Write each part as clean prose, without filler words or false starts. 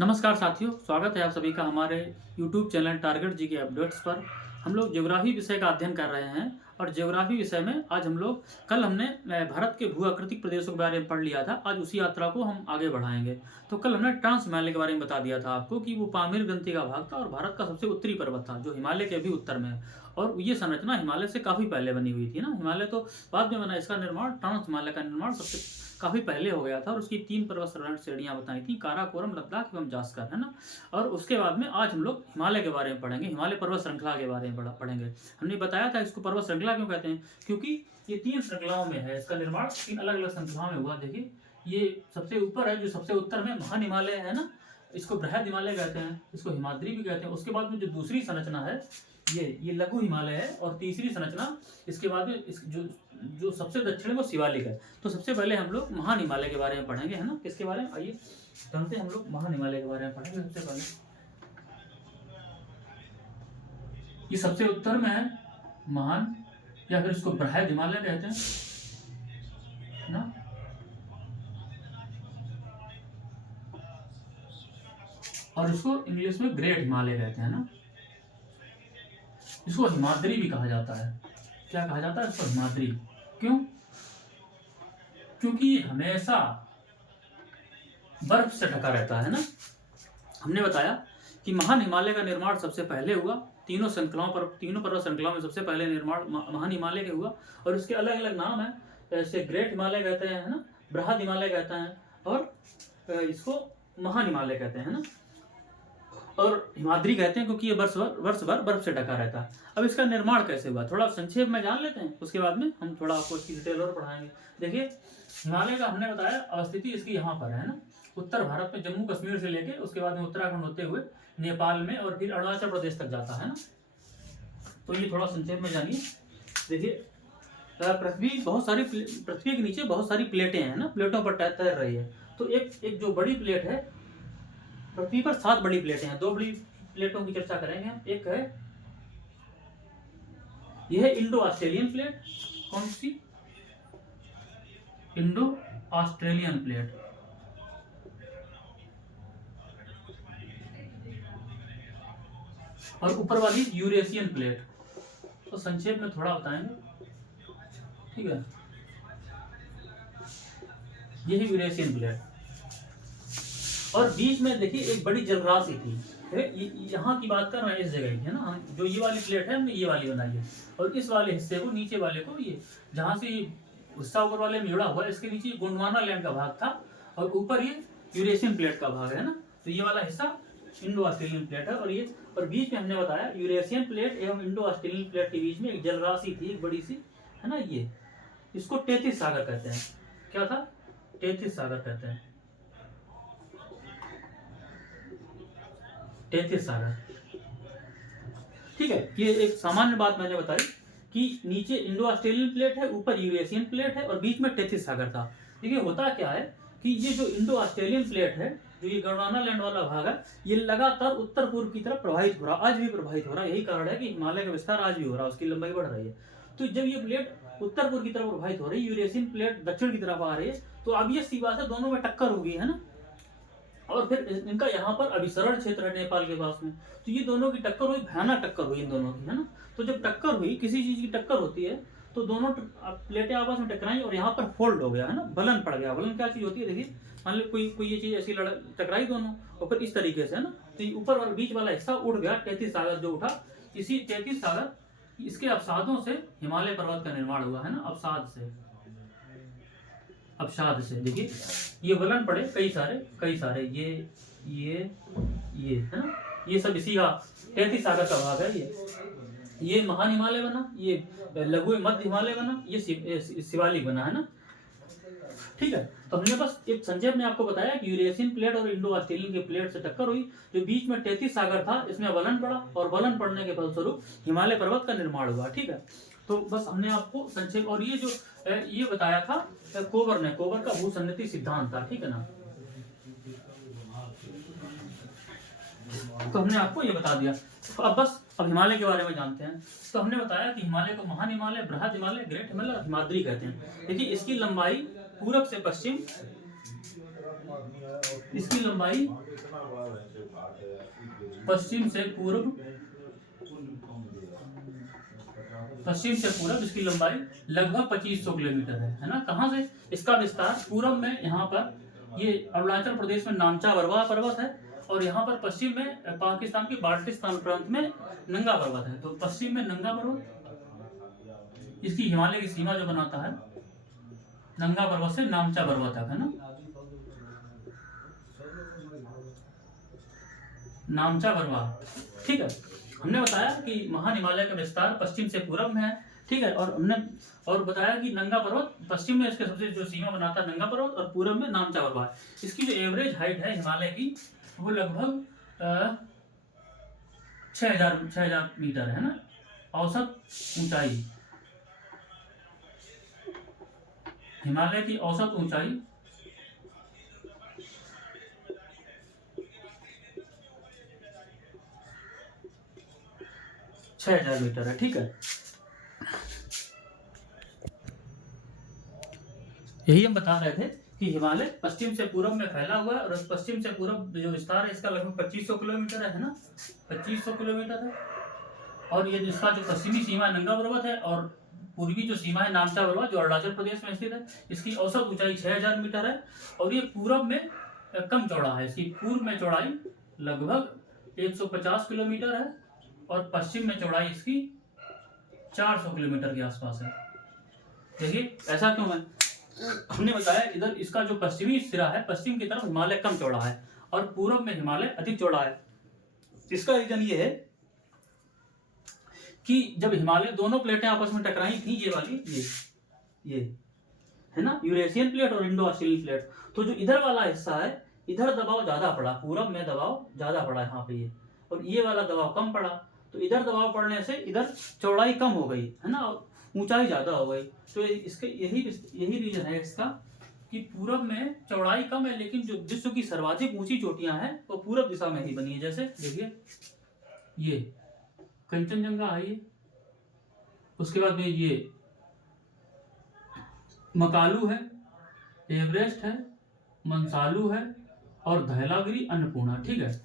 नमस्कार साथियों, स्वागत है आप सभी का हमारे YouTube चैनल टारगेट जी के अपडेट्स पर। हम लोग ज्योग्राफी विषय का अध्ययन कर रहे हैं और ज्योग्राफी विषय में आज हम लोग कल हमने भारत के भू आकृतिक प्रदेशों के बारे में पढ़ लिया था। आज उसी यात्रा को हम आगे बढ़ाएंगे। तो कल हमने ट्रांस हिमालय के बारे में बता दिया था आपको कि वो पामीर ग्रंथि का भाग था और भारत का सबसे उत्तरी पर्वत था जो हिमालय के भी उत्तर में है। और ये संरचना हिमालय से काफ़ी पहले बनी हुई थी ना। हिमालय तो बाद में बना, इसका निर्माण ट्रांस हिमालय का निर्माण सबसे काफ़ी पहले हो गया था और उसकी 3 पर्वत श्रेणियां बताई थी, काराकोरम, लद्दाख एवं जास्कर, है ना। और उसके बाद में आज हम लोग हिमालय के बारे में पढ़ेंगे, हिमालय पर्वत श्रृंखला के बारे में पढ़ेंगे। हमने बताया था इसको पर्वत श्रृंखला क्यों कहते हैं, क्योंकि ये 3 श्रृंखलाओं में है। इसका निर्माण 3 अलग अलग श्रृंखलाओं में हुआ। देखिए, ये सबसे ऊपर है, जो सबसे उत्तर में महान हिमालय है ना, इसको बृहद हिमालय कहते हैं, इसको हिमाद्री भी कहते हैं। उसके बाद में जो दूसरी संरचना है ये लघु हिमालय है और तीसरी संरचना इसके बाद में इस जो सबसे दक्षिण में वो शिवालिक है। तो सबसे पहले हम लोग महान हिमालय के बारे में पढ़ेंगे, है ना। किसके बारे में, आइए जानते हैं। हम लोग महान हिमालय के बारे में पढ़ेंगे सबसे पहले। ये सबसे उत्तर में है महान, या फिर इसको बृहद हिमालय कहते हैं ना। और इसको इंग्लिश में ग्रेट हिमालय कहते हैं ना। इसको हिमाद्री भी कहा जाता है। क्या कहा जाता है इसको? हिमाद्री। क्यों? क्योंकि हमेशा बर्फ से ढका रहता है ना। हमने बताया कि महान हिमालय का निर्माण सबसे पहले हुआ तीनों पर्वत श्रृंखलाओं में सबसे पहले निर्माण महान हिमालय के हुआ। और इसके अलग अलग नाम है, जैसे ग्रेट हिमालय कहते हैं, है ना, बृहद हिमालय कहते हैं और इसको महान हिमालय कहते हैं ना, और हिमाद्री कहते हैं क्योंकि ये वर्ष भर बर्फ से ढका रहता है। अब इसका निर्माण कैसे हुआ थोड़ा संक्षेप में जान लेते हैं, उसके बाद में हम थोड़ा आपको इसकी डिटेल और पढ़ाएंगे। देखिए, हिमालय का हमने बताया अवस्थिति इसकी यहाँ पर है ना, उत्तर भारत में जम्मू कश्मीर से लेके उसके बाद में उत्तराखंड होते हुए नेपाल में और फिर अरुणाचल प्रदेश तक जाता है ना। तो ये थोड़ा संक्षेप में जानिए। देखिए, पृथ्वी के नीचे बहुत सारी प्लेटें हैं ना, प्लेटों पर तैर रही है। तो एक जो बड़ी प्लेट है, पृथ्वी पर 7 बड़ी प्लेटें हैं। 2 बड़ी प्लेटों की चर्चा करेंगे हम। एक है, यह है इंडो ऑस्ट्रेलियन प्लेट। कौन सी? Indo Australian plate. और ऊपर वाली यूरेशियन प्लेट। तो संक्षेप में थोड़ा बताएंगे, ठीक है। यह है यूरेशियन प्लेट और बीच में देखिए एक बड़ी जलराशि थी। यहाँ की बात कर रहे हैं, इस जगह की, है ना। जो ये वाली प्लेट है हमने ये वाली बनाई है और इस वाले हिस्से को, नीचे वाले को, ये जहाँ से हिस्सा ऊपर वाले में जुड़ा हुआ है, इसके नीचे गोंडवाना लैंड का भाग था और ऊपर ये यूरेशियन प्लेट का भाग है ना। तो ये वाला हिस्सा इंडो ऑस्ट्रेलियन प्लेट है और बीच में हमने बताया यूरेशियन प्लेट एवं इंडो ऑस्ट्रेलियन प्लेट के बीच में एक जलराशि थी, एक बड़ी सी, है ना। ये इसको टेथिस सागर कहते हैं। क्या था? टेथिस सागर कहते हैं, टेथिस सागर, ठीक है। ये एक सामान्य बात मैंने बताई कि नीचे इंडो ऑस्ट्रेलियन प्लेट है, ऊपर यूरेशियन प्लेट है और बीच में टेथिस सागर था। देखिए, होता क्या है कि ये जो इंडो ऑस्ट्रेलियन प्लेट है, जो ये गोंडवाना लैंड वाला भाग है, ये लगातार उत्तर पूर्व की तरफ प्रवाहित हो रहा, आज भी प्रवाहित हो रहा। यही कारण है कि हिमालय का विस्तार आज भी हो रहा, उसकी लंबाई बढ़ रही है। तो जब ये प्लेट उत्तर पूर्व की तरफ प्रवाहित हो रही, यूरेशियन प्लेट दक्षिण की तरफ आ रही है, तो अब ये सी बात है, दोनों में टक्कर होगी, है ना। और फिर इनका यहाँ पर अभिसरण क्षेत्र है नेपाल के पास में। तो ये दोनों की टक्कर हुई, भयानक टक्कर हुई इन दोनों की, है ना। तो जब टक्कर हुई, किसी चीज की टक्कर होती है, तो दोनों प्लेटें आपस में टकराई और यहाँ पर फोल्ड हो गया, है ना, बलन पड़ गया। बलन क्या चीज होती है? देखिए, मान लो कोई ये चीज ऐसी टकराई दोनों और फिर इस तरीके से, है ना, तो ऊपर वाला बीच वाला हिस्सा उठ गया, टेथिस सागर जो उठा। इसी टेथिस सागर, इसके अवसादों से हिमालय पर्वत का निर्माण हुआ, है ना। अवसाद से देखिए, ये वलन पड़े कई सारे, ये है ना, ये सब इसी का टेथिस सागर का भाग है। ये महान हिमालय बना, ये लघु मध्य हिमालय बना, ये शिवालिक बना, है ना, ठीक है। तो हमने बस एक संक्षेप में आपको बताया कि यूरेशियन प्लेट और इंडो ऑस्ट्रेलियन के प्लेट से टक्कर हुई, जो बीच में टेथिस सागर था, इसमें वलन पड़ा और वलन पड़ने के फलस्वरूप हिमालय पर्वत का निर्माण हुआ, ठीक है। तो बस हमने आपको संक्षेप, और ये जो ये बताया था कोबर का भूसन्निधि सिद्धांत था, ठीक है ना। तो हमने आपको ये बता दिया। तो अब हिमालय के बारे में जानते हैं। तो हमने बताया कि हिमालय को महान हिमालय, बृहद हिमालय, ग्रेट हिमालय और हिमाद्री कहते हैं। देखिए, इसकी लंबाई पूरब से पश्चिम इसकी लंबाई पश्चिम से पूर्व इसकी लंबाई लगभग 2500 किलोमीटर है ना। कहाँ से इसका विस्तार? पूर्व में यहाँ पर ये अरुणाचल प्रदेश में नामचा बरवा पर्वत है, और यहाँ पर पश्चिम में पाकिस्तान के बाल्टिस्तान प्रांत में नंगा पर्वत है। तो पश्चिम में नंगा पर्वत, इसकी हिमालय की सीमा जो बनाता है नंगा पर्वत से नामचा बरवा तक, है ना, नामचा बरवा। ठीक है, हमने बताया कि महान हिमालय का विस्तार पश्चिम से पूर्व में है। ठीक है, और हमने और बताया कि नंगा पर्वत पश्चिम में इसके सबसे जो सीमा बनाता है नंगा पर्वत, और पूर्व में नामचा बरवा है। इसकी जो एवरेज हाइट है हिमालय की वो लगभग 6000 मीटर है ना, औसत ऊंचाई। हिमालय की औसत ऊंचाई 6000 मीटर है। ठीक है, यही हम बता रहे थे कि हिमालय पश्चिम से पूर्व में फैला हुआ है, और पश्चिम से पूर्व जो विस्तार है इसका लगभग 2500 किलोमीटर है ना, 2500 किलोमीटर है। और ये जिसका जो पश्चिमी सीमा नंगा पर्वत है, और पूर्वी जो सीमा है नामचा पर्वत जो अरुणाचल प्रदेश में स्थित है, इसकी औसत ऊंचाई 6000 मीटर है। और ये पूर्व में कम चौड़ा है, इसकी पूर्व में चौड़ाई लगभग 150 किलोमीटर है, और पश्चिम में चौड़ाई इसकी 400 किलोमीटर के आसपास है। देखिए ऐसा क्यों है? हमने बताया इधर इसका जो पश्चिमी सिरा है, पश्चिम की तरफ हिमालय कम चौड़ा है, और पूर्व में हिमालय अधिक चौड़ा है। इसका रीजन ये है कि जब हिमालय दोनों प्लेटें आपस में टकराई थी, ये वाली ये है ना, यूरेशियन प्लेट और इंडो ऑस्ट्रेलियन प्लेट, तो जो इधर वाला हिस्सा है इधर दबाव ज्यादा पड़ा, पूरब में दबाव ज्यादा पड़ा यहाँ पे ये, और ये वाला दबाव कम पड़ा। तो इधर दबाव पड़ने से इधर चौड़ाई कम हो गई है ना, ऊंचाई ज्यादा हो गई। तो इसके यही रीजन है इसका कि पूरब में चौड़ाई कम है, लेकिन जो विश्व की सर्वाधिक ऊंची चोटियां हैं वो पूरब दिशा में ही बनी है। जैसे देखिए ये कंचनजंगा है, ये उसके बाद में ये मकालू है, एवरेस्ट है, मंसालू है, और धौलागिरी, अन्नपूर्णा। ठीक है,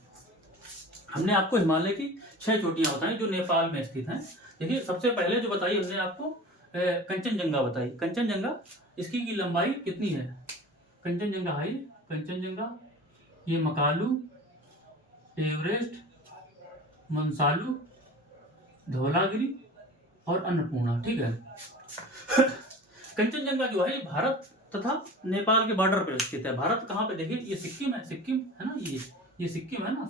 हमने आपको हिमालय की 6 चोटियां बताई जो नेपाल में स्थित हैं। देखिए सबसे पहले जो बताई हमने आपको कंचनजंगा बताई। कंचनजंगा इसकी की लंबाई कितनी है? कंचनजंगा है, कंचनजंगा, ये मकालू, एवरेस्ट, मंसालू, धौलागिरी और अन्नपूर्णा। ठीक है, कंचनजंगा जो है भारत तथा नेपाल के बॉर्डर पर स्थित है। भारत कहाँ पे? देखिए ये सिक्किम है, सिक्किम है ना, ये सिक्किम है ना,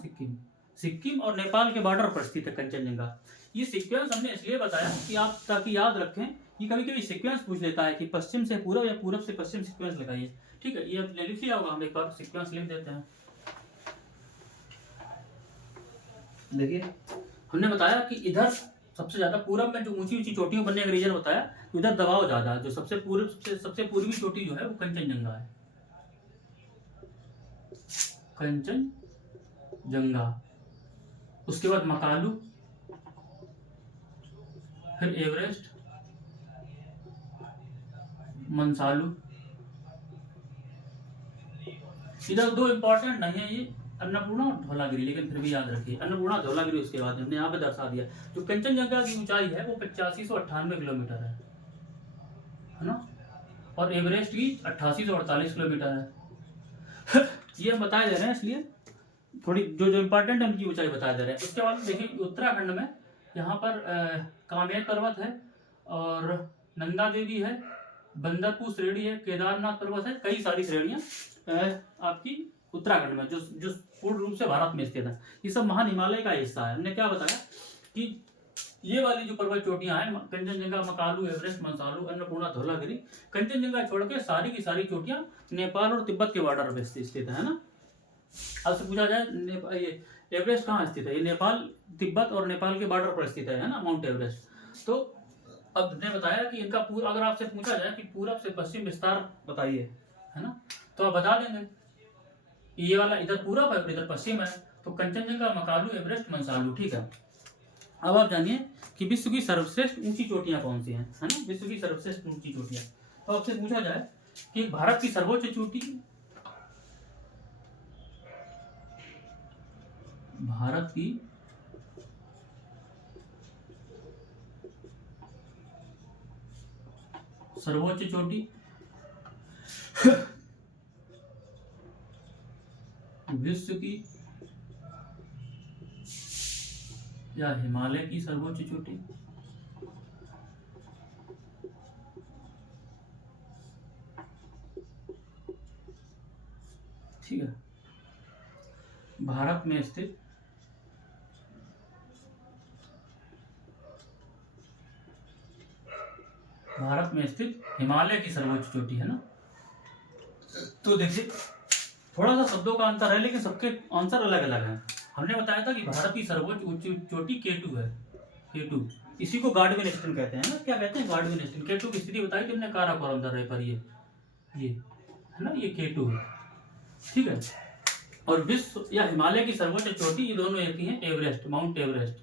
सिक्किम और नेपाल के बॉर्डर पर स्थित है कंचनजंगा। ये सीक्वेंस हमने इसलिए बताया कि आप ताकि याद रखें कि कभी कभी सीक्वेंस पूछ लेता है कि पश्चिम से पूर्व या पूर्व से पश्चिम सीक्वेंस लगाइए। ठीक है, ये आपने लिख लिया होगा, हम एक बार सीक्वेंस लिख देते हैं। देखिए हमने बताया कि इधर सबसे ज्यादा पूरब में जो ऊंची ऊंची चोटियों बनने का रीजन बताया, तो इधर दबाव ज्यादा है। जो सबसे पूर्वी चोटी जो है वो कंचनजंगा है, कंचनजंगा। उसके बाद मकालू, फिर एवरेस्ट, मंसालू। इधर 2 इंपॉर्टेंट नहीं है, ये अन्नपूर्णा और धौलागिरी, लेकिन फिर भी याद रखिए अन्नपूर्णा धौलागिरी उसके बाद हमने यहाँ पे दर्शा दिया। जो कंचनजंगा की ऊंचाई है वो 8598 किलोमीटर है ना, और एवरेस्ट की 8848 किलोमीटर है। ये हम बताए दे रहे हैं इसलिए थोड़ी जो इंपॉर्टेंट है उनकी ऊंचाई बताए दे रहे हैं। उसके बाद देखिए उत्तराखंड में यहाँ पर कामेर पर्वत है, और नंदा देवी है, बंदरपुर श्रेणी है, केदारनाथ पर्वत है, कई सारी श्रेणियां आपकी उत्तराखंड में जो पूर्ण रूप से भारत में स्थित है। ये सब महान हिमालय का हिस्सा है। हमने क्या बताया कि ये वाली जो पर्वत चोटियां हैं, कंचनजंगा, मकालू, एवरेस्ट, मंसालू, अन्नपूर्णा, धौलागिरी, कंचनजंगा छोड़ के सारी की सारी चोटियां नेपाल और तिब्बत के बॉर्डर पर स्थित है ना। आपसे पूछा जाए ये एवरेस्ट कहाँ स्थित है? ये नेपाल, तिब्बत और नेपाल के बॉर्डर पर स्थित है ना, माउंट एवरेस्ट। तो अब हमने बताया कि इनका अगर आपसे पूछा जाए कि पूरब से पश्चिम विस्तार बताइए, है ना, तो आप बता देंगे ये वाला इधर पूरब है, इधर पश्चिम है, तो कंचनजंगा, मकालू, एवरेस्ट, मंसालू। ठीक है, अब आप जानिए कि विश्व की सर्वश्रेष्ठ ऊंची चोटियां कौन सी हैं, है ना, विश्व की सर्वश्रेष्ठ ऊंची चोटियां। तो आपसे पूछा जाए कि भारत की सर्वोच्च चोटी भारत की सर्वोच्च चोटी विश्व की या हिमालय की सर्वोच्च चोटी? ठीक है, भारत में स्थित हिमालय की सर्वोच्च चोटी है ना। तो देखिए थोड़ा सा शब्दों का अंतर है लेकिन सबके आंसर अलग अलग हैं। हमने बताया था कि भारत की सर्वोच्च ऊंची चोटी K2 है। K2 इसी को गार्डविन स्टोन कहते हैं ना। क्या कहते हैं? Godwin stone. K2 की स्थिति बताई थी हमने काराकोरम दर्रे पर। ये है ना, ये K2 है। ठीक है, और विश्व या हिमालय की सर्वोच्च चोटी ये दोनों एक ही हैं, एवरेस्ट, माउंट एवरेस्ट।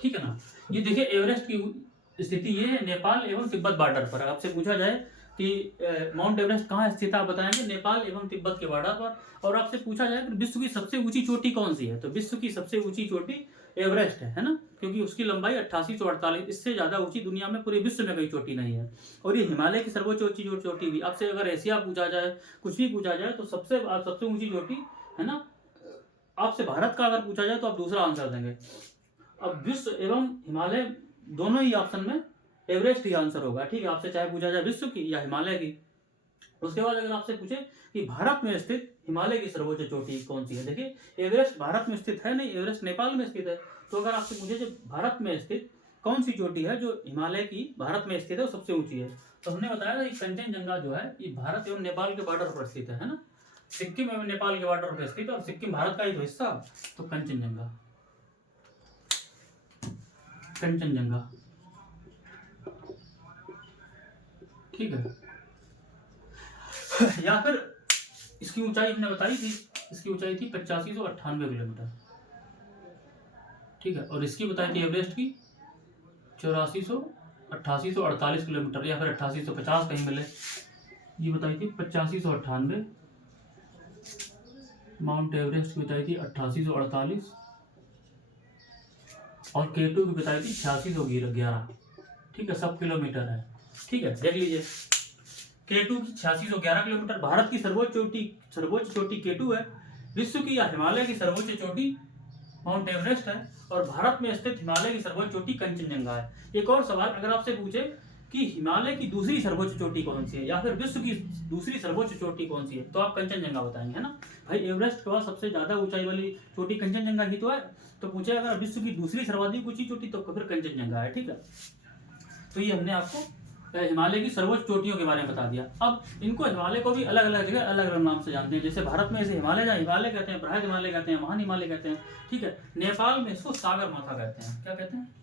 ठीक है ना। ये देखिए एवरेस्ट की स्थिति ये है नेपाल एवं तिब्बत बॉर्डर पर। आपसे पूछा जाए कि माउंट एवरेस्ट कहाँ स्थित है, आप बताएंगे नेपाल एवं तिब्बत के बॉर्डर पर। और आपसे पूछा जाए कि विश्व की सबसे ऊंची चोटी कौन सी है, तो विश्व की सबसे ऊंची चोटी एवरेस्ट है ना, क्योंकि उसकी लंबाई 8848, इससे ज्यादा ऊंची दुनिया में पूरे विश्व में कोई चोटी नहीं है। और ये हिमालय की सर्वोच्च ऊंची चोटी भी। आपसे अगर एशिया पूछा जाए, कुछ भी पूछा जाए, तो सबसे ऊंची चोटी है ना। आपसे भारत का अगर पूछा जाए तो आप दूसरा आंसर देंगे। अब विश्व एवं हिमालय दोनों ही ऑप्शन में एवरेस्ट ही आंसर होगा। ठीक है, आपसे चाहे पूछा जाए विश्व की या हिमालय की। उसके बाद अगर आपसे पूछे कि भारत में स्थित हिमालय की सर्वोच्च चोटी कौन सी है, देखिए एवरेस्ट भारत में स्थित है नहीं, एवरेस्ट नेपाल में स्थित है। तो अगर आपसे पूछे जो भारत में स्थित कौन सी चोटी है जो हिमालय की भारत में स्थित है, वो सबसे ऊंची है, तो हमने बताया था कि कंचनजंगा जो है ये भारत एवं नेपाल के बॉर्डर पर स्थित है ना। सिक्किम एवं नेपाल के बॉर्डर पर स्थित है, और सिक्किम भारत का ही तो हिस्सा। तो कंचनजंगा, कंचनजंगा। ठीक है, या फिर इसकी ऊंचाई हमने बताई थी, इसकी ऊंचाई थी 8598 किलोमीटर। ठीक है, और इसकी बताई थी एवरेस्ट की 8848 किलोमीटर, या फिर 8850 कहीं मिले। ये बताई थी 8598, माउंट एवरेस्ट की बताई थी 8848, और K2 की बताई थी 8611। ठीक है, सब किलोमीटर है। ठीक है, देख लीजिए K2 की 8611 किलोमीटर। भारत की सर्वोच्च चोटी K2 है। विश्व की या हिमालय की सर्वोच्च चोटी माउंट एवरेस्ट है, और भारत में स्थित हिमालय की सर्वोच्च चोटी कंचनजंगा है। एक और सवाल, अगर आपसे पूछे कि हिमालय की दूसरी सर्वोच्च चोटी कौन सी है, या फिर विश्व की दूसरी सर्वोच्च चोटी कौन सी है, तो आप कंचनजंगा बताएंगे, है ना। भाई एवरेस्ट के बाद सबसे ज्यादा ऊंचाई वाली चोटी कंचनजंगा ही तो है। तो पूछे अगर विश्व की दूसरी सर्वाधिक ऊंची चोटी, तो फिर कंचनजंगा है। ठीक है, तो ये हमने आपको हिमालय की सर्वोच्च चोटियों के बारे में बता दिया। अब इनको हिमालय को भी अलग अलग जगह अलग अलग नाम से जानते हैं। जैसे भारत में इसे हिमालय कहते हैं, बृहद हिमालय कहते हैं, महान हिमालय कहते हैं। ठीक है, नेपाल में इसको सागर माथा कहते हैं। क्या कहते हैं?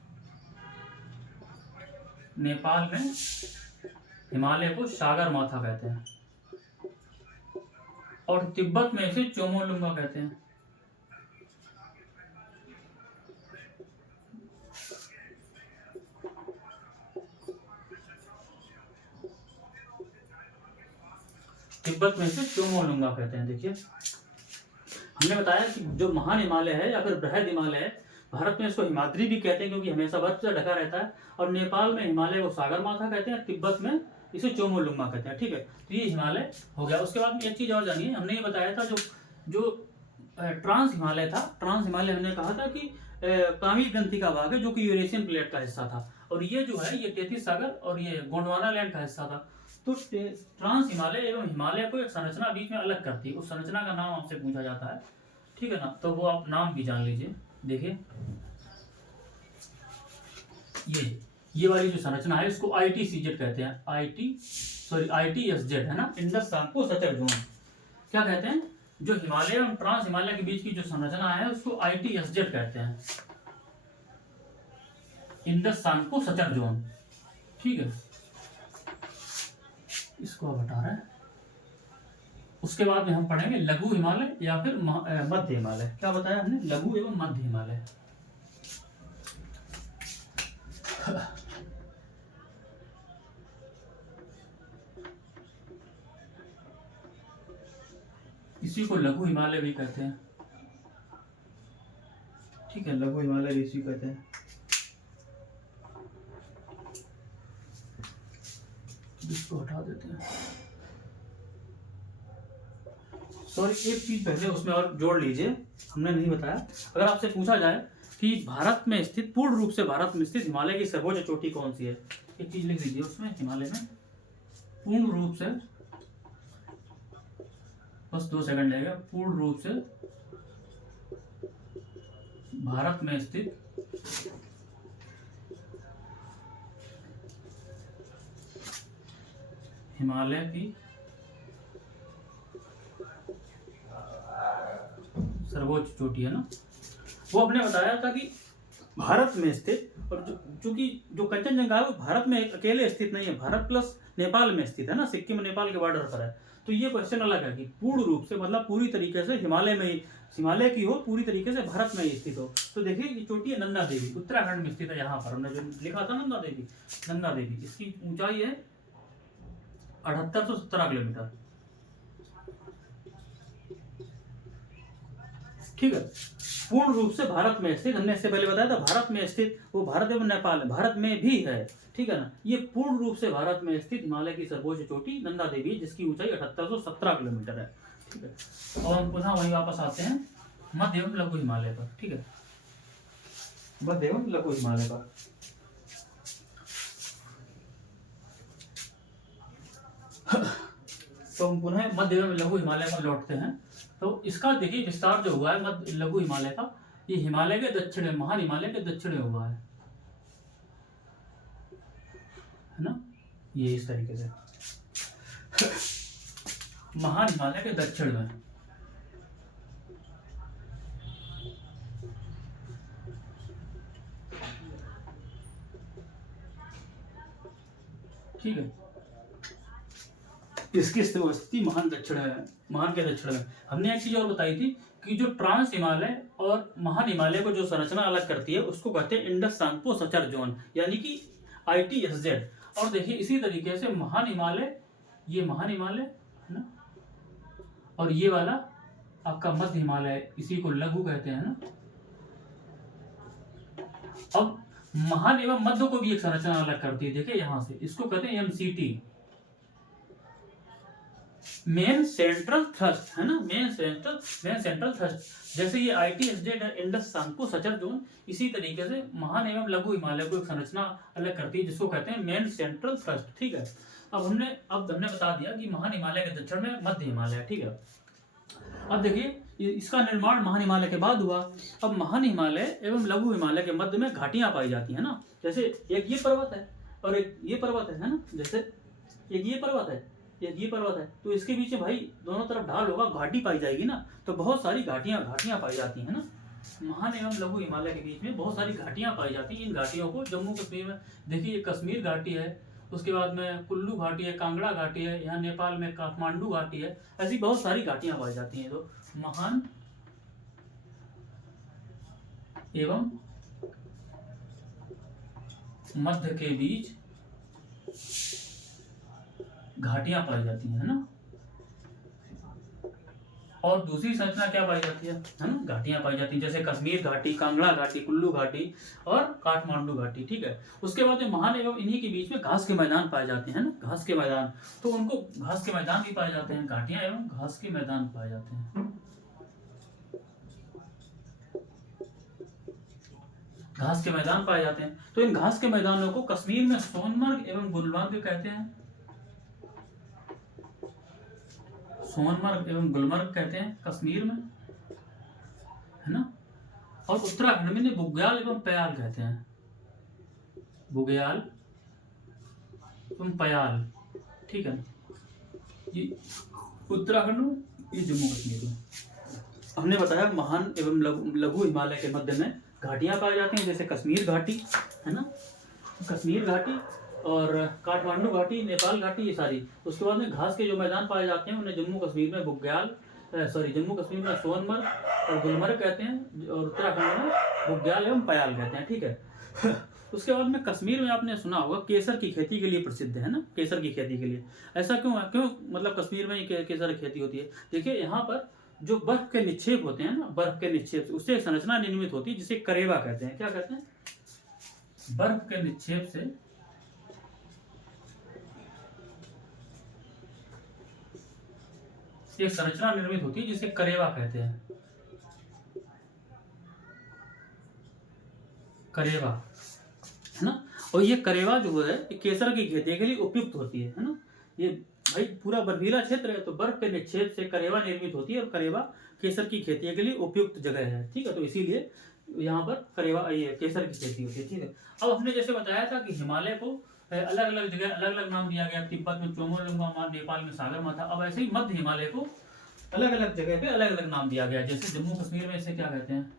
नेपाल में हिमालय को सागर माथा कहते हैं, और तिब्बत में इसे चोमोलुंगा कहते हैं। तिब्बत में इसे चोमोलुंगा कहते हैं। देखिए हमने बताया कि जो महान हिमालय है या फिर बृहद हिमालय है, भारत में इसको हिमाद्री भी कहते हैं क्योंकि हमेशा बर्फ से ढका रहता है, और नेपाल में हिमालय को सागर माथा कहते हैं, तिब्बत में इसे चोमोलुंगा कहते हैं। ठीक है, तो ये हिमालय हो गया। उसके बाद एक चीज और जानिए, हमने ये बताया था जो ट्रांस हिमालय था, ट्रांस हिमालय हमने कहा था कि कामी ग्रंथि का भाग है जो कि यूरेशियन प्लेट का हिस्सा था, और ये जो है ये तेथिस सागर और ये गोंडवाना लैंड का हिस्सा था। तो ट्रांस हिमालय एवं हिमालय को एक संरचना बीच में अलग करती है, उस संरचना का नाम आपसे पूछा जाता है। ठीक है ना, तो वो आप नाम भी जान लीजिए। देखिए ये वाली जो संरचना है इसको ITCZ कहते हैं, ITSZ है ना, इंडस सांको सतह जोन। क्या कहते हैं? जो हिमालय और ट्रांस हिमालय के बीच की जो संरचना है उसको ITSZ कहते हैं, इंडस सांको सचर जोन। ठीक है, इसको अब हटा रहा है। उसके बाद में हम पढ़ेंगे लघु हिमालय या फिर मध्य हिमालय। क्या बताया हमने? लघु एवं मध्य हिमालय। इसी को लघु हिमालय भी कहते हैं। ठीक है, लघु हिमालय भी इसी कहते हैं। इसको हटा देते हैं। सॉरी, एक चीज पहले उसमें और जोड़ लीजिए, हमने नहीं बताया। अगर आपसे पूछा जाए कि भारत में स्थित, पूर्ण रूप से भारत में स्थित हिमालय की सर्वोच्च चोटी कौन सी है, एक चीज लिख दीजिए उसमें, हिमालय में पूर्ण रूप से, बस 2 सेकंड लगेगा, पूर्ण रूप से भारत में स्थित हिमालय की सर्वोच्च चोटी है ना, वो आपने बताया था कि भारत में स्थित, और चूंकि जो कंचनजंगा है वो भारत में अकेले स्थित नहीं है, भारत प्लस नेपाल में स्थित है ना, सिक्किम नेपाल के बॉर्डर पर है। तो ये क्वेश्चन अलग है कि पूर्ण रूप से मतलब पूरी तरीके से हिमालय में ही, हिमालय की हो, पूरी तरीके से भारत में ही स्थित हो। तो देखिए ये चोटी है नंदा देवी, उत्तराखंड में स्थित है। यहाँ पर हमने जो लिखा था नंदा देवी, नंदा देवी, इसकी ऊंचाई है 7817 किलोमीटर। ठीक है, पूर्ण रूप से भारत में स्थित, हमने इससे पहले बताया था भारत में स्थित, वो भारत एवं नेपाल, भारत में भी है। ठीक है ना, ये पूर्ण रूप से भारत में स्थित हिमालय की सर्वोच्च चोटी नंदा देवी, जिसकी ऊंचाई 7817 किलोमीटर है। ठीक है, और हम पुनः वहीं वापस आते हैं मध्य एवं लघु हिमालय पर। ठीक है, मध्य एवं लघु हिमालय पर। तो हम पुनः मध्य एवं लघु हिमालय पर लौटते हैं। तो इसका देखिए विस्तार जो हुआ है मध्य लघु हिमालय का, ये हिमालय के दक्षिण में, महान हिमालय के दक्षिण में हुआ है ना, ये इस तरीके से महान हिमालय के दक्षिण में। ठीक है, इसकी स्थिति महान दक्षिण में, महान के दक्षिण में। हमने एक चीज और बताई थी कि जो ट्रांस हिमालय और महान हिमालय को जो संरचना अलग करती है उसको कहते हैं इंडस सांगपो सचर जोन, यानी कि ITSZ। और देखिए इसी तरीके से महान हिमालय, ये महान हिमालय है ना, और ये वाला आपका मध्य हिमालय, इसी को लघु कहते हैं ना। अब महान एवं मध्य को भी एक संरचना अलग करती है, देखिए यहां से, इसको कहते हैं MCT, मेन सेंट्रल थ्रस्ट है ना, मेन सेंट्रल थ्रस्ट। जैसे ये ITSZ Indus Tsangpo suture zone, इसी तरीके से महान एवं लघु हिमालय को एक संरचना अलग करती है, जिसको कहते हैं मेन सेंट्रल थ्रस्ट। ठीक है, अब हमने बता दिया कि महान हिमालय के दक्षिण में मध्य हिमालय। ठीक है, अब देखिए इसका निर्माण महान हिमालय के बाद हुआ। अब महान हिमालय एवं लघु हिमालय के मध्य में घाटियां पाई जाती है ना, जैसे एक ये पर्वत है और एक ये पर्वत है ना, जैसे एक ये पर्वत है, एक ये पर्वत है, तो इसके बीच में भाई दोनों तरफ ढाल होगा, घाटी पाई जाएगी ना, तो बहुत सारी घाटियां पाई जाती है ना। महान एवं लघु हिमालय के बीच में बहुत सारी घाटियां पाई जाती हैं। इन घाटियों को जम्मू कश्मीर में देखिए, कश्मीर घाटी है, उसके बाद में कुल्लू घाटी है, कांगड़ा घाटी है, यहाँ नेपाल में काठमांडू घाटी है, ऐसी बहुत सारी घाटियां पाई जाती हैं। तो महान एवं मध्य के बीच घाटियां पाई जाती हैं, है ना। और दूसरी संरचना क्या पाई जाती है ना, घाटियां पाई जाती हैं, जैसे कश्मीर घाटी, कांगड़ा घाटी, कुल्लू घाटी और काठमांडू घाटी। ठीक है, उसके बाद में महान एवं इन्हीं के बीच में घास के मैदान पाए जाते हैं ना, घास के मैदान, तो उनको घास के मैदान भी पाए जाते हैं, घाटियां एवं घास के मैदान पाए जाते हैं, घास के मैदान पाए जाते हैं। तो इन घास के मैदानों को कश्मीर में सोनमर्ग एवं गुलमर्ग कहते हैं, सोनमर्ग एवं गुलमर्ग कहते हैं कश्मीर में, है ना। और उत्तराखंड में बुग्याल एवं पयाल कहते हैं, बुग्याल एवं पयाल। ठीक है, ये उत्तराखंड में, ये जम्मू कश्मीर में। हमने बताया महान एवं लघु हिमालय के मध्य में घाटियां पाई जाती हैं, जैसे कश्मीर घाटी है ना, कश्मीर घाटी और काठमांडू घाटी, नेपाल घाटी, ये सारी। उसके बाद में घास के जो मैदान पाए जाते हैं उन्हें जम्मू कश्मीर में जम्मू कश्मीर में सोनमर्ग और गुलमर्ग कहते हैं, और उत्तराखंड में बुग्याल एवं पयाल कहते हैं। ठीक है, उसके बाद में कश्मीर में आपने सुना होगा केसर की खेती के लिए प्रसिद्ध है ना, केसर की खेती के लिए। ऐसा क्यों है, क्यों मतलब कश्मीर में केसर की खेती होती है? देखिए यहाँ पर जो बर्फ के निक्षेप होते हैं ना, बर्फ के निक्षेप से उससे एक संरचना निर्मित होती है जिसे करेवा कहते हैं। क्या कहते हैं? बर्फ के निक्षेप से एक संरचना निर्मित होती है जिसे करेवा कहते हैं, करेवा, है ना। और ये करेवा जो है केसर की खेती के लिए उपयुक्त होती है ना। ये भाई पूरा बर्फीला क्षेत्र है तो बर्फ के निक्षेप से करेवा निर्मित होती है और करेवा केसर की खेती के लिए उपयुक्त जगह है, ठीक है। तो इसीलिए यहाँ पर करेवा ये केसर की खेती होती है, ठीक है। अब हमने जैसे बताया था कि हिमालय को अलग अलग जगह अलग अलग नाम दिया गया, तिब्बत में चोमोलंगा, नेपाल में सागरमाथा। अब ऐसे ही मध्य हिमालय को अलग अलग जगह पे अलग अलग नाम दिया गया। जैसे जम्मू कश्मीर में इसे क्या कहते हैं?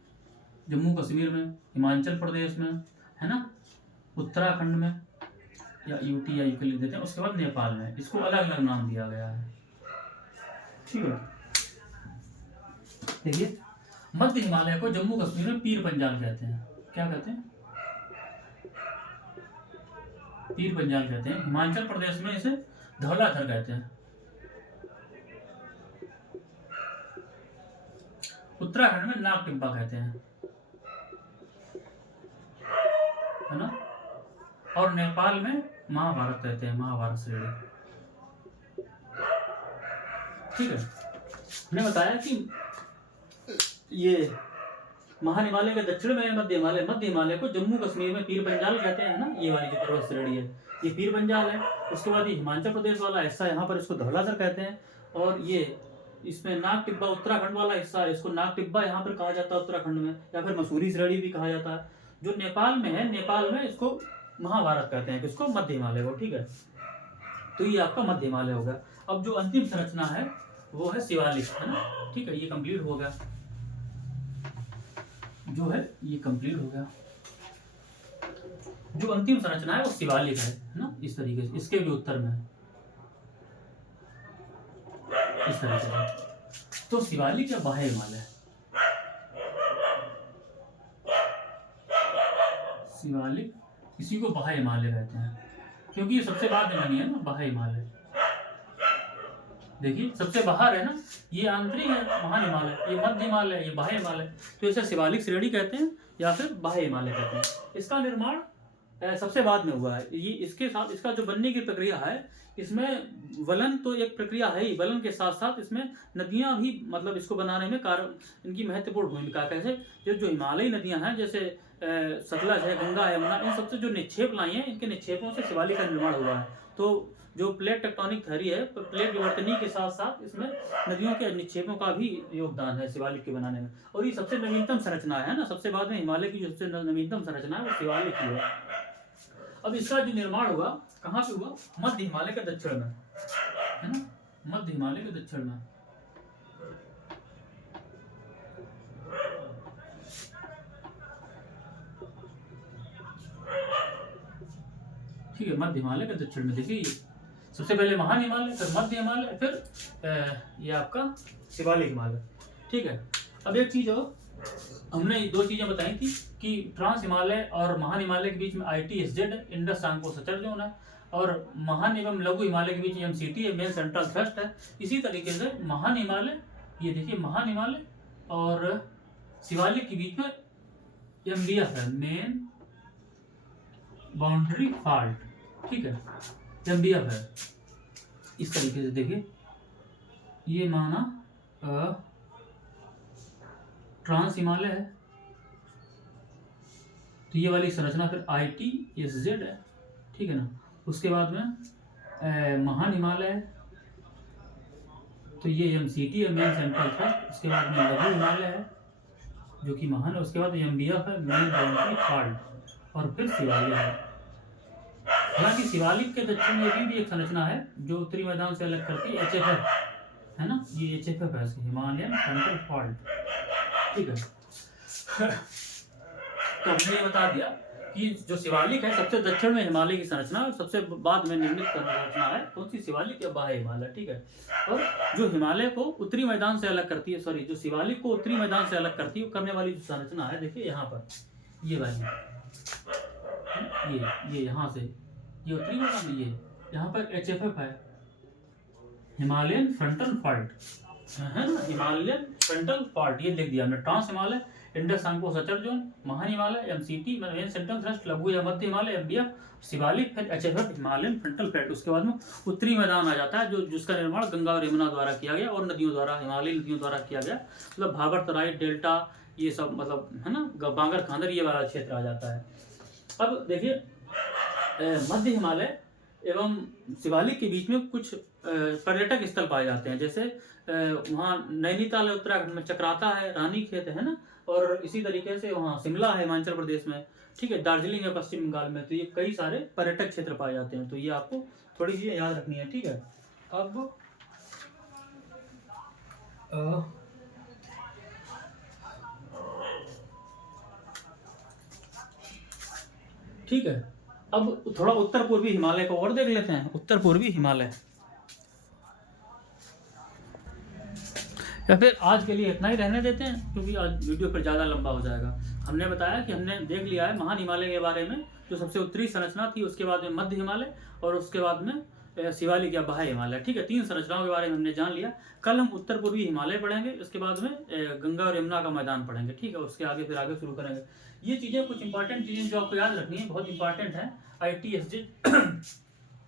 जम्मू कश्मीर में, हिमाचल प्रदेश में, है ना, उत्तराखंड में या यूटी या यूके लिख देते हैं। उसके बाद नेपाल में इसको अलग अलग नाम दिया गया है, ठीक है। देखिए मध्य हिमालय को जम्मू कश्मीर में पीर पंजाल कहते हैं। क्या कहते हैं? पीर पंजाल कहते हैं। हिमाचल प्रदेश में इसे धौलाधर कहते हैं। उत्तराखंड में नाग टिब्बा कहते हैं, है ना। और नेपाल में महाभारत कहते हैं, महाभारत श्रेणी, ठीक है। हमने बताया कि ये महाहिमालय के दक्षिण में मध्य हिमालय, मध्य हिमालय को जम्मू कश्मीर में पीर पंजाल कहते हैं ना। ये वाली जो पर्वत श्रेणी है ये पीर पंजाल है। उसके बाद ये हिमाचल प्रदेश वाला हिस्सा यहाँ पर इसको धौलाधर कहते हैं। और ये इसमें नाग टिब्बा उत्तराखंड वाला हिस्सा है, इसको नाग टिब्बा यहाँ पर कहा जाता है उत्तराखंड में, या फिर मसूरी श्रेणी भी कहा जाता है। जो नेपाल में है, नेपाल में इसको महाभारत कहते हैं, किसको? मध्य हिमालय को, ठीक है। तो ये आपका मध्य हिमालय होगा। अब जो अंतिम संरचना है वो है शिवालिक, है ना, ठीक है। ये कंप्लीट हो गया, जो है ये कंप्लीट हो गया। जो अंतिम संरचना है वो शिवालिक है ना, इस तरीके से। इसके भी उत्तर में इस तरीके से। तो शिवालिक या बाह्य हिमालय, शिवालिक इसी को बाह्य हिमालय कहते हैं, क्योंकि ये सबसे बाद में बनी है ना बाह्य हिमालय। देखिए सबसे बाहर है ना, ये आंतरिक है महान हिमालय, ये मध्य हिमालय, ये बाह्य हिमालय। तो इसे शिवालिक श्रेणी कहते हैं या फिर बाह्य हिमालय कहते हैं। इसका निर्माण सबसे बाद में हुआ है। ये इसके साथ इसका जो बनने की प्रक्रिया है, इसमें वलन तो एक प्रक्रिया है ही, वलन के साथ साथ इसमें नदियां भी मतलब इसको बनाने में इनकी महत्वपूर्ण भूमिका। कैसे? जो हिमालयी नदियां हैं, जैसे सतलज है, गंगा है, यमुना, इन सबसे जो निक्षेप लाई हैं, इनके निक्षेपों से शिवालिक का निर्माण हुआ है। तो जो प्लेट टेक्टोनिक थ्योरी है, प्लेट विवर्तनी के साथ साथ इसमें नदियों के निक्षेपों का भी योगदान है शिवालिक के बनाने में। और ये सबसे नवीनतम संरचना है ना, सबसे बाद में हिमालय की जो सबसे नवीनतम संरचना है वो शिवालिक की है। अब इसका जो निर्माण हुआ कहाँ पे हुआ? मध्य हिमालय के दक्षिण में, है ना, मध्य हिमालय के दक्षिण में। ठीक है, मध्य हिमालय के दक्षिण में। देखिए सबसे पहले महान हिमालय, फिर मध्य हिमालय, फिर ये आपका शिवालिक हिमालय, ठीक है। अब एक चीज हो, हमने दो चीजें बताई थी कि ट्रांस हिमालय और महान हिमालय के बीच में ITSZ है, इंडस सांको सचर जोन है, और महान एवं लघु हिमालय के बीच MCT है, मेन सेंट्रल थ्रस्ट है। इसी तरीके से महान हिमालय, ये देखिए महान हिमालय और शिवालिक के बीच में MBF है, मेन बाउंड्री फॉल्ट, ठीक है, MBF है। इस तरीके से देखिए ये माना ट्रांस हिमालय है, तो ये वाली संरचना फिर ITSZ है, ठीक है ना। उसके बाद में महान हिमालय है, तो ये MCT है, मेन सेंट्रल थ्रस्ट। उसके बाद में लघु हिमालय है जो कि महान है। उसके बाद MBF है, मेन बाउंड्री फॉल्ट, और फिर शिवालिक है। हालांकि शिवालिक के दक्षिण में भी एक संरचना है जो उत्तरी मैदान से अलग करती है, HFF है ना, ये HFF है, हिमालयन फ्रंटल फॉल्ट, ठीक है। तो हमने ये बता दिया कि जो शिवालिक है सबसे दक्षिण में हिमालय की संरचना और सबसे बाद में निर्मित संरचना है कौन सी? शिवालिक या बाह्य हिमालय, ठीक है। और जो हिमालय को उत्तरी मैदान से अलग करती है, सॉरी, जो शिवालिक को उत्तरी मैदान से अलग करती है करने वाली जो संरचना है, देखिए यहाँ पर ये वाली, ये यहाँ से ये उत्तरी मैदान है, ये यहाँ पर HFF है, हिमालयन फ्रंटल फॉल्ट है ना, हिमालयन फ्रंटल फॉल्ट ये लिख दिया हमने। ट्रांस हिमालय, इंडस सांको सचर जोन, महान Himalaya, MCT main central thrust, लघु या मध्य हिमालय MDF, शिवालिक, फिर HFF हिमालयन फ्रंटल फ्लैट। उसके बाद में उत्तरी मैदान आ जाता है, जो जिसका निर्माण गंगा और यमुना द्वारा किया गया और नदियों द्वारा, हिमालयी नदियों द्वारा किया गया। मतलब भाबर तराई डेल्टा ये सब मतलब है ना, बांगर खांदर ये वाला क्षेत्र आ जाता है। अब देखिए मध्य हिमालय एवं शिवालिक के बीच में कुछ पर्यटक स्थल पाए जाते हैं, जैसे वहाँ नैनीताल है उत्तराखंड में, चक्राता है, रानीखेत है ना, और इसी तरीके से वहाँ शिमला है हिमाचल प्रदेश में, ठीक है, दार्जिलिंग है पश्चिम बंगाल में। तो ये कई सारे पर्यटक क्षेत्र पाए जाते हैं, तो ये आपको थोड़ी चीजें याद रखनी है, ठीक है। अब ठीक है, अब थोड़ा उत्तर पूर्वी हिमालय को और देख लेते हैं। उत्तर पूर्वी हिमालय, या फिर आज के लिए इतना ही रहने देते हैं, क्योंकि आज वीडियो फिर ज़्यादा लंबा हो जाएगा। हमने बताया कि हमने देख लिया है महान हिमालय के बारे में, जो सबसे उत्तरी संरचना थी, उसके बाद में मध्य हिमालय और उसके बाद में शिवालिक या बाह्य हिमालय, ठीक है। 3 संरचनाओं के बारे में हमने जान लिया। कल हम उत्तर पूर्वी हिमालय पढ़ेंगे, उसके बाद में गंगा और यमुना का मैदान पढ़ेंगे, ठीक है। उसके आगे फिर आगे शुरू करेंगे। ये चीज़ें कुछ इंपॉर्टेंट चीज़ें जो आपको याद रखनी है, बहुत इंपॉर्टेंट है। ITSJ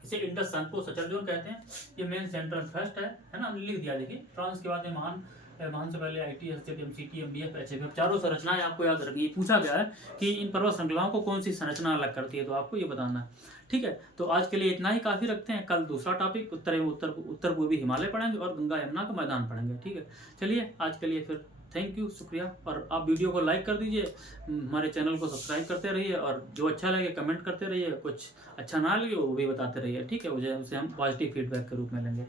इसे इंडस सांको सचर जोन कहते हैं, ये मेन सेंट्रल थ्रस्ट है ना, हमने लिख दिया। देखिए ट्रांस के बाद में महान से पहले ITSJ, MCT, MDF, HFF, चारों संरचनाएं आपको याद रखनी है। पूछा गया है कि इन पर्वत श्रृंखलाओं को कौन सी संरचना अलग करती है, तो आपको ये बताना है, ठीक है। तो आज के लिए इतना ही काफी रखते हैं। कल दूसरा टॉपिक उत्तर पूर्वी हिमालय पढ़ेंगे और गंगा यमुना का मैदान पढ़ेंगे, ठीक है। चलिए आज के लिए फिर थैंक यू, शुक्रिया। और आप वीडियो को लाइक कर दीजिए, हमारे चैनल को सब्सक्राइब करते रहिए, और जो अच्छा लगे कमेंट करते रहिए, कुछ अच्छा ना लगे वो भी बताते रहिए, ठीक है। उसे हम पॉजिटिव फीडबैक के रूप में लेंगे।